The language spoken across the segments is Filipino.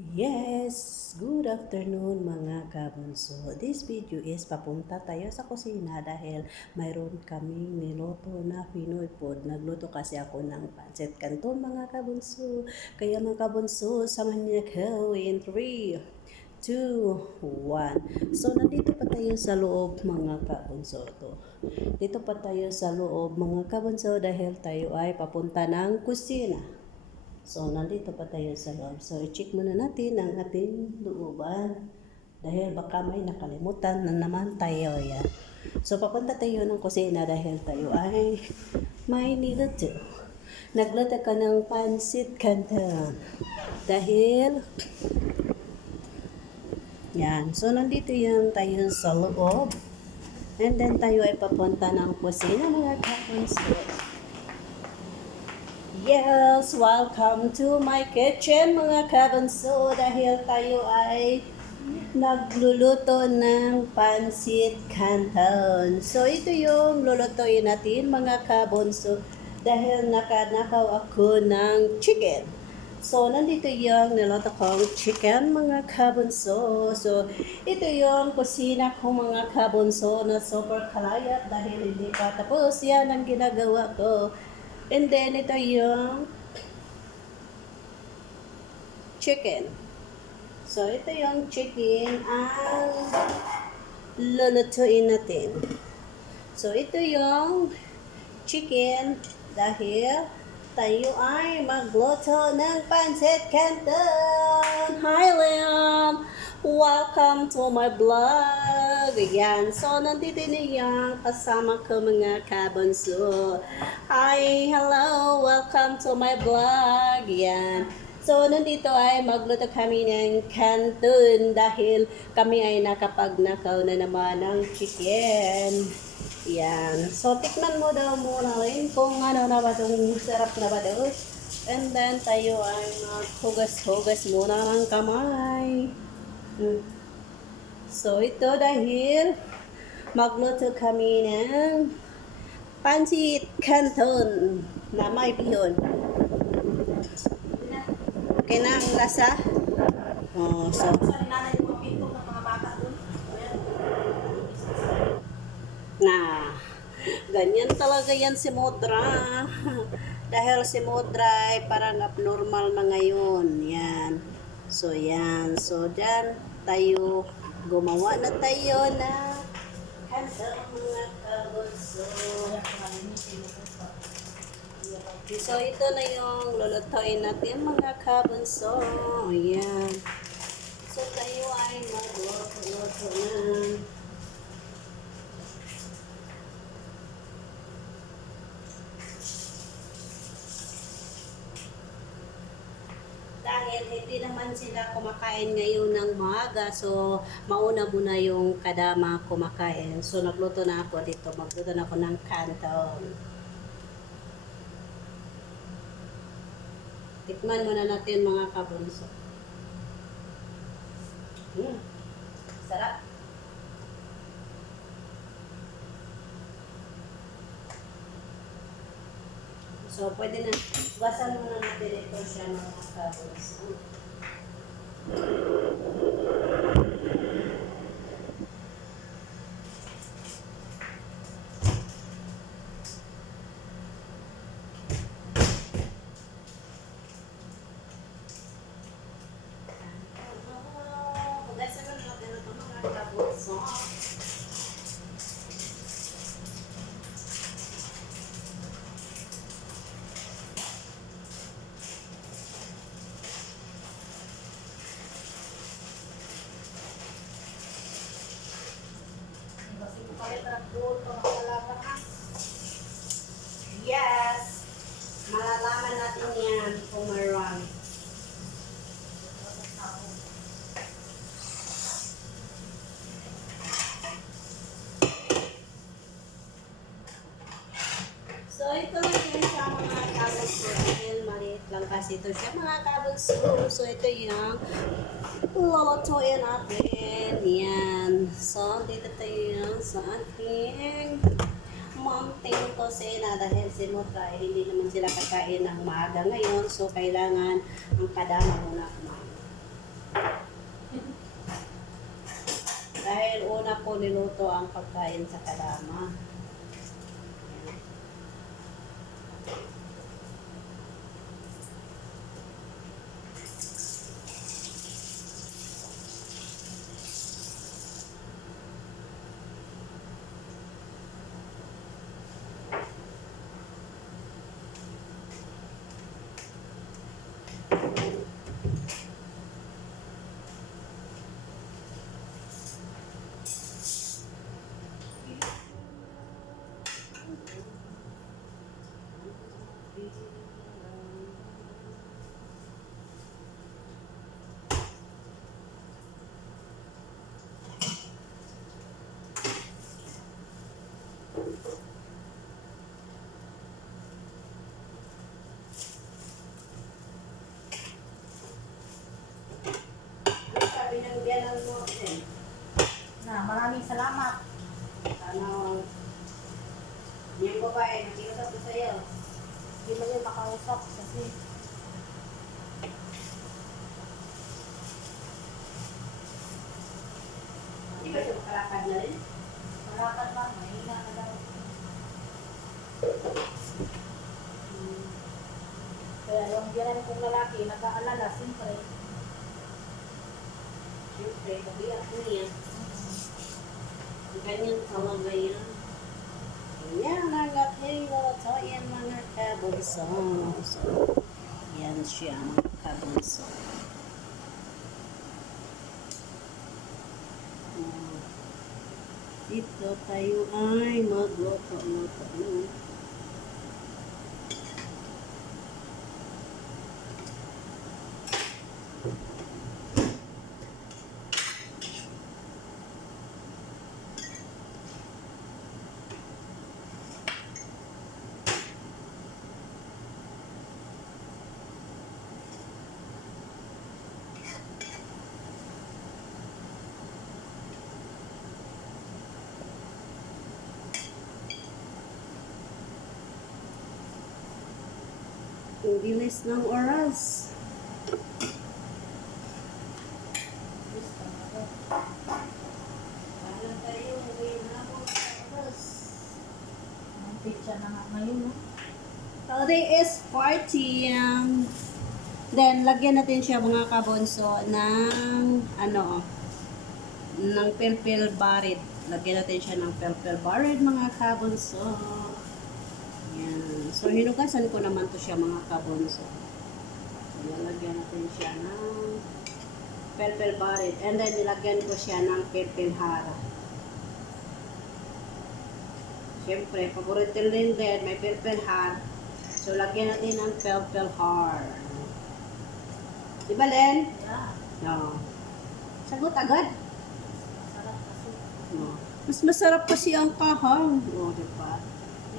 Yes, good afternoon mga kabunso. This video is papunta tayo sa kusina dahil mayroon kaming niluto na Pinoy food. Nagluto kasi ako ng pancit canton mga kabunso. Kaya mga kabunso, samahan niyo ako in 3, 2, 1. So, nandito pa tayo sa loob mga kabunso to. Dito pa tayo sa loob mga kabunso dahil tayo ay papunta ng kusina. So, nandito pa tayo sa loob. So, i-check muna natin ang ating looban. Dahil baka may nakalimutan na naman tayo yan. So, papunta tayo ng kusina dahil tayo ay may niluto. Nagluto ka ng pansit canton. Dahil, yan. So, nandito yan tayo sa loob. And then, tayo ay papunta ng kusina mga kapunso. Yes, welcome to my kitchen mga kabunso dahil tayo ay nagluluto ng pansit canton. So ito yung lulutuin natin mga kabunso dahil nakanakaw ako ng chicken. So nandito yung niluto kong chicken mga kabunso. So ito yung kusina ko mga kabunso na super kalayat dahil hindi pa tapos. Yan ang ginagawa ko. And then, ito yung chicken. So, ito yung chicken ang lulutuin natin. So, ito yung chicken dahil tayo ay magluto ng pancit canton. Hi, Liam! Welcome to my vlog. Yan. So, nandito na yung kasama ko mga kabunso. Hi, hello. Welcome to my vlog. Yan. So, nandito ay magluto kami ng canton dahil kami ay nakapagnakaw na naman ng chicken. Yan. So, tikman mo daw muna rin kung ano na ba itong sarap na ba daw. And then, tayo ay maghugas-hugas muna ng kamay. So, ito dahil magluto kami ng pansit canton na may bihon. Okay na ang lasa? Oh, so, na, ganyan talaga yan si Modra. Dahil si Modra ay parang abnormal na ngayon. Yan. So, yan. So, dyan tayo, gumawa na tayo na canton mga kabunso. So, ito na yung lulutuin natin mga kabunso. Ayan. So, tayo ay magluto na. Dahil hindi naman sila kumakain ngayon ng maaga, so mauna muna yung kadama kumakain. So nagluto na ako dito, magluto na ako ng canton. Tikman muna natin mga kabunso. Sarap. So, pwede na, gasan muna natin ito siya mga kabunso. Gasan muna natin ito mga kabunso. Yes, malalaman natin yan kung mayroon. So, ito lang din siya mga kabunso. Dahil maliit lang kasi ito siya mga kabunso. So, ito yung lulutuin natin. Yan. So, dito tayo sa ating mountain kusina dahil si Motra hindi naman sila kakain ng maaga ngayon, so kailangan ang kadama muna kumain. ko niluto ang pagkain sa kadama. Sabi ng biyanan mo, Na, maraming salamat. ano, yung babae, nakiusap ko sa'yo. Hindi mo yun makausap kasi Di ba siya makalakad na rin? malakad lang, mahina na daw. Kaya yung biyanan kong lalaki, nag-aalala, siyempre. Siyempre, kabiyak mo niya. Ganyan tawag ngayon. Yan ang ating lulutuin mga kabunso. So, yan siya mga kabunso. Dito tayo ay magluto-luto. Ang bilis ng oras. Alam tayo, ngayon na ako oras. Ang pizza na nga ngayon, no? Today is 40. Then, lagyan natin siya mga kabonso ng ng pelpel barit. Lagyan natin siya ng pelpel barit mga kabonso. Yan. So, hinugasan ko naman to siya mga kabonso. So, lagyan natin siya ng pelpel barit. And then, nilagyan ko siya ng pelpel hara. Siyempre, paborito din may pelpel har. So, lagyan natin ng pelpel har. Diba, Len? Yeah. No. Sagot agad. Sarap kasi. No. Mas masarap kasi ang kahang. O, diba?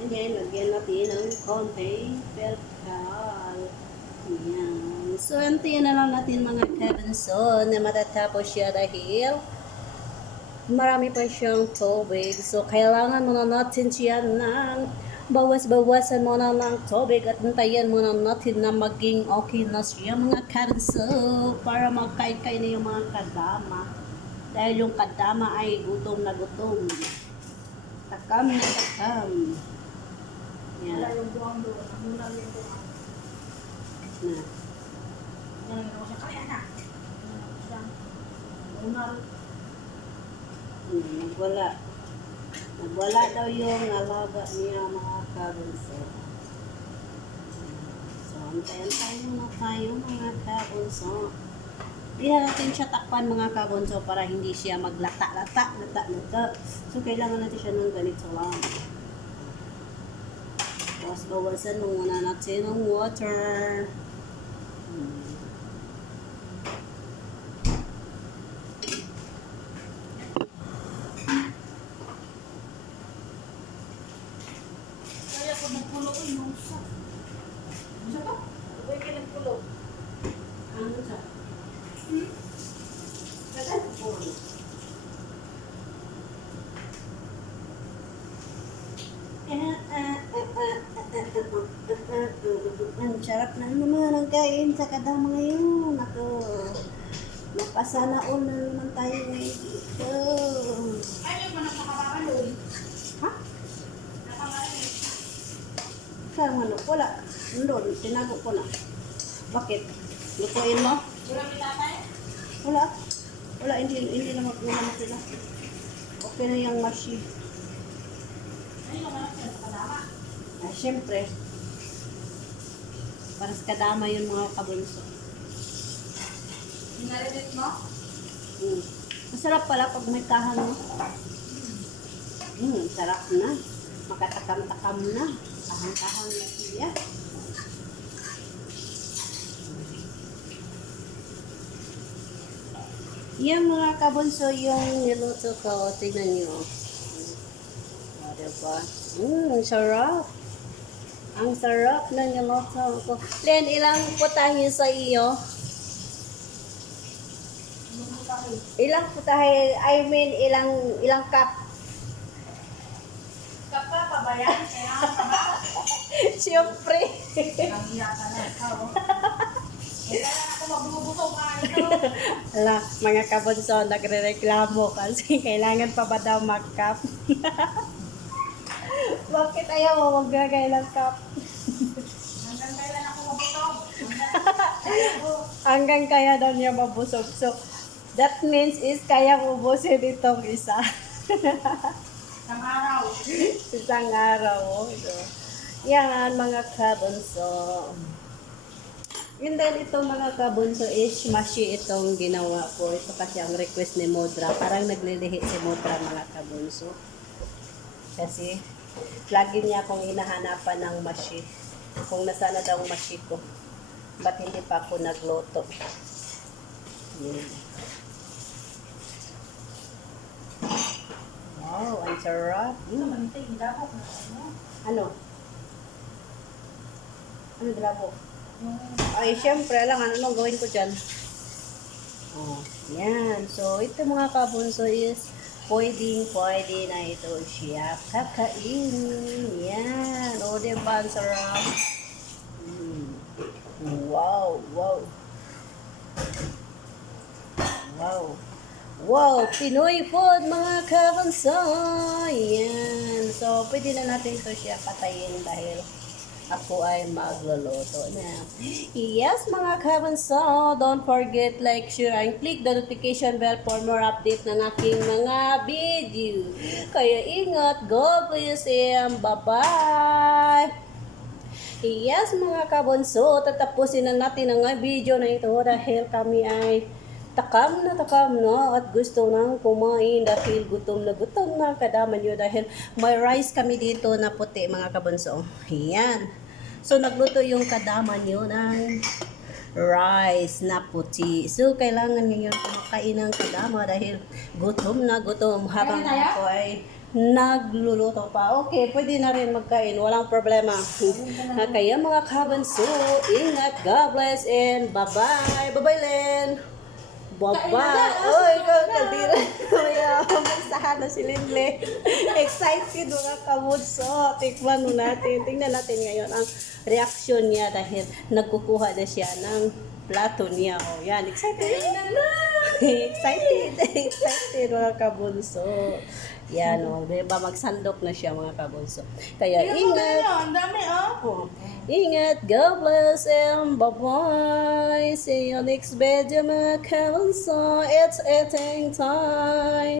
And then, lagyan natin ng konti pelpel. Yan. So, antayin na lang natin mga kabinso na matatapos siya dahil marami pa siyang tubig. So, kailangan muna natin siya ng bawas-bawasan muna ng tubig at antayin muna natin na maging okay na siya mga kabinso para magkain-kain na yung mga kadama. Dahil yung kadama ay gutom na gutom. Takam na takam. Wala Yan. yung buwang doon. Namunan yung buwang. Na. Yan ang siya. Kaya na. Namunan. Nagwala. Nagwala daw yung alaga niya mga kabunso. So, antayin muna tayo mga kabunso. Hindi na natin siya takpan mga kabunso para hindi siya maglata-lata. So, kailangan natin siya ng ganito lang. Tapos, bawasan muna natin ng water. Kaya ko nagpulo ko yung sa. Sa to? Huwag ka nagpulo. Ano siya? Ang sarap na naman ang kain sa kadama ngayon. Ako, Sana all na naman tayo ngayon dito. Ay, yung mga nakakakaloy. Ha? Nakakaloy. Saan ano? Wala. Nandun, tinago ko na. Bakit? Lutuin mo? Wala may tatay? Wala. Wala, hindi naman sila. Okay na yung mashi. Ay, yung mga nakakalawa. Ah, syempre. Para sa kadama yung mga kabunso. Narinig mo? Masarap pala pag may kahang, no? Sarap na. Makatakam-takam na. Kahang-kahang na siya. Yan mga kabunso yung niluto ko. Tignan nyo. Diba? Sarap. Ang sarap na niluto ko. Len, ilang putahe sa iyo? Ilang putahe? I mean, ilang cup? Kapag pa ba yan? Kaya ka ba? Siyempre. Ang iya ka na ikaw. Kaya lang ako magbubusog ka ito. Ala, mga kabunso, nagre-reklamo kasi kailangan pa ba daw mag-cup? Bakit ayaw mo maglagay ng cup? Hanggang kailan ako mabusog? Hanggang kaya daw niya mabusog. So, that means is kayang ubusin itong isa. Isang araw. Isang araw. So, yan, mga kabunso. And then, itong mga kabunso is mashi itong ginawa ko. Ito kasi ang request ni Modra. Parang naglilihi si Modra, mga kabunso. Kasi, lagi niya akong hinahanapan ng mashi. Kung nasaan na daw ang mashi ko. Ba't hindi pa ako nagluto? Yan. Wow, ang sarap. Ito manitay, ilabok na ano. Ano? Ano dalabo? Yung Ay, syempre, alam anong gawin ko dyan. Oh, yan. So, ito mga kabunso is pwede na ito siya kakainin. Yan. O, diba? Ang sarap. Wow, wow. Wow. Wow, Pinoy food, mga kabunso. Yan. So, pwede na natin ito siya patayin dahil ako ay magluluto na. Yes, mga kabunso, don't forget like, share, and click the notification bell for more update ng aking mga video. Kaya ingat, God bless, and bye-bye. Yes, mga kabunso, tatapusin na natin ang video na ito dahil kami ay takam na at gusto nang kumain dahil gutom na kadama nyo dahil may rice kami dito na puti, mga kabunso. Yan. So, nagluto yung kadama nyo ng rice na puti. So, kailangan ngayon kumakain ng kadama dahil gutom na gutom habang ako ay nagluluto pa. Okay, pwede na rin magkain. Walang problema. Kaya mga kabunso, ingat, God bless, and bye-bye. Bye-bye, Len. Bye-bye. Oy, kadira. Magsahan na si Linle. Excited mga kabunso. Tikman mo natin. Tingnan natin ngayon ang reaksyon niya dahil nagkukuha na siya ng plato niya. Oh, yan. Excited. Excited mga kabunso. Yan, o. Diba, magsandok na siya, mga kabunso. Kaya ingat. ang dami, oh. Ingat, God bless, and bye-bye. See you next video, mga kabunso. It's eating time.